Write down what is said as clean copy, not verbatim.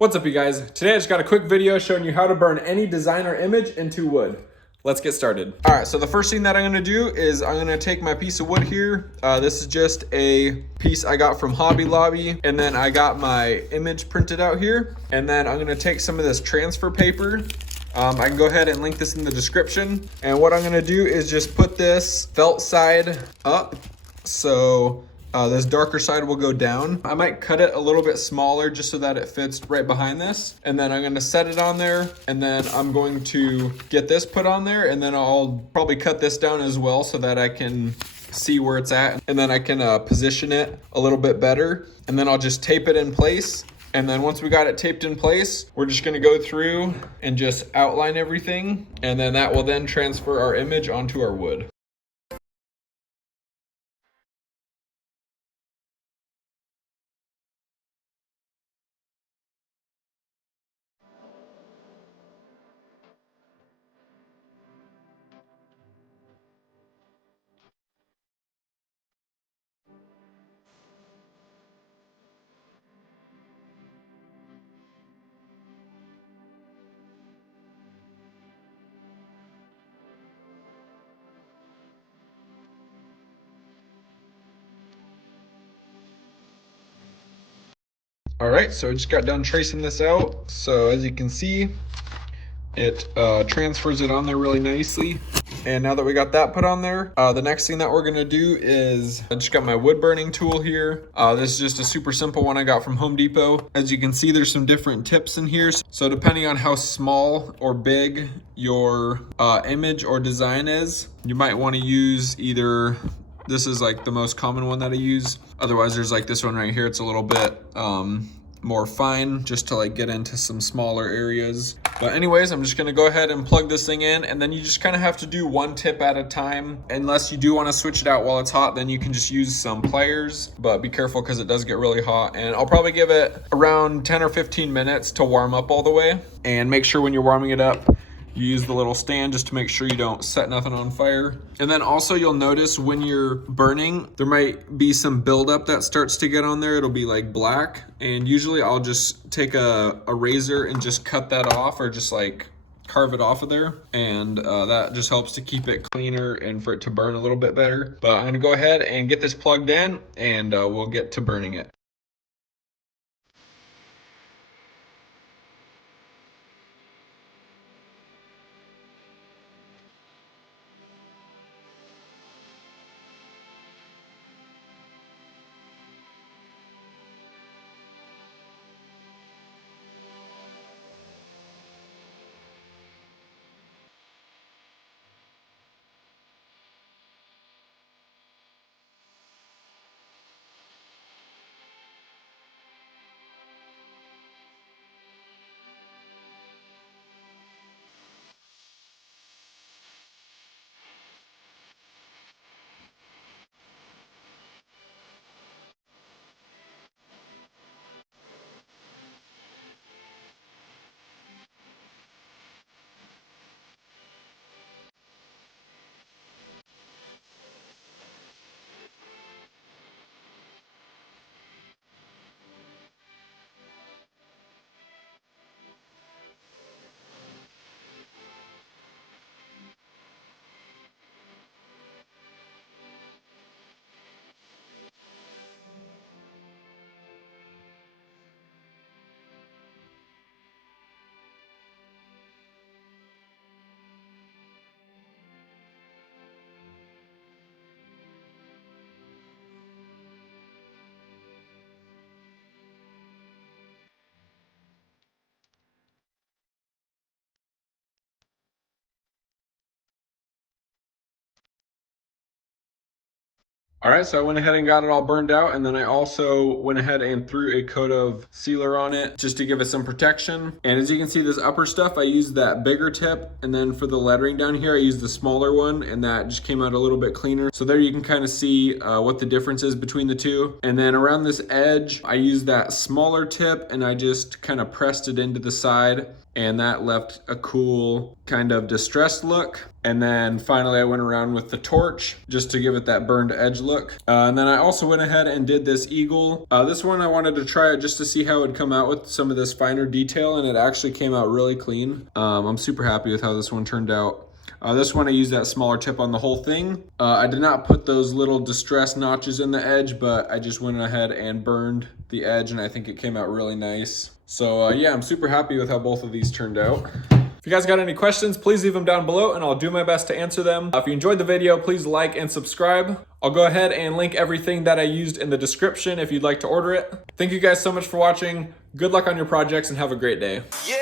What's up, you guys? Today I just got a quick video showing you how to burn any designer image into wood. Let's get started. All right, so the first thing that I'm gonna do is I'm gonna take my piece of wood here. This is just a piece I got from Hobby Lobby, and then I got my image printed out here. And then I'm gonna take some of this transfer paper. I can go ahead and link this in the description. And what I'm gonna do is just put this felt side up. So this darker side will go down. I might cut it a little bit smaller just so that it fits right behind this. And then I'm gonna set it on there, and then I'm going to get this put on there, and then I'll probably cut this down as well so that I can see where it's at. And then I can position it a little bit better. And then I'll just tape it in place. And then once we got it taped in place, we're just gonna go through and just outline everything. And then that will then transfer our image onto our wood. All right, so I just got done tracing this out. So as you can see, it transfers it on there really nicely. And now that we got that put on there, the next thing that we're gonna do is, I just got my wood burning tool here. This is just a super simple one I got from Home Depot. As you can see, there's some different tips in here. So depending on how small or big your image or design is, you might wanna use either, this is like the most common one that I use. Otherwise, there's like this one right here. It's a little bit more fine, just to like get into some smaller areas. But anyways, I'm just gonna go ahead and plug this thing in, and then you just kind of have to do one tip at a time. Unless you do want to switch it out while it's hot, then you can just use some pliers, but be careful because it does get really hot. And I'll probably give it around 10 or 15 minutes to warm up all the way. And make sure when you're warming it up, you use the little stand just to make sure you don't set nothing on fire. And then also you'll notice when you're burning, there might be some buildup that starts to get on there. It'll be like black. And usually I'll just take a razor and just cut that off, or just like carve it off of there. And that just helps to keep it cleaner and for it to burn a little bit better. But I'm gonna go ahead and get this plugged in, and we'll get to burning it. All right, so I went ahead and got it all burned out, and then I also went ahead and threw a coat of sealer on it just to give it some protection. And as you can see, this upper stuff, I used that bigger tip, and then for the lettering down here, I used the smaller one, and that just came out a little bit cleaner. So there you can kind of see what the difference is between the two. And then around this edge, I used that smaller tip, and I just kind of pressed it into the side, and that left a cool kind of distressed look. And then finally I went around with the torch just to give it that burned edge look. And then I also went ahead and did this eagle. This one I wanted to try it just to see how it would come out with some of this finer detail, and it actually came out really clean. I'm super happy with how this one turned out. This one I used that smaller tip on the whole thing. I did not put those little distressed notches in the edge, but I just went ahead and burned the edge, and I think it came out really nice. So yeah, I'm super happy with how both of these turned out. If you guys got any questions, please leave them down below and I'll do my best to answer them. If you enjoyed the video, please like and subscribe. I'll go ahead and link everything that I used in the description if you'd like to order it. Thank you guys so much for watching. Good luck on your projects and have a great day. Yeah.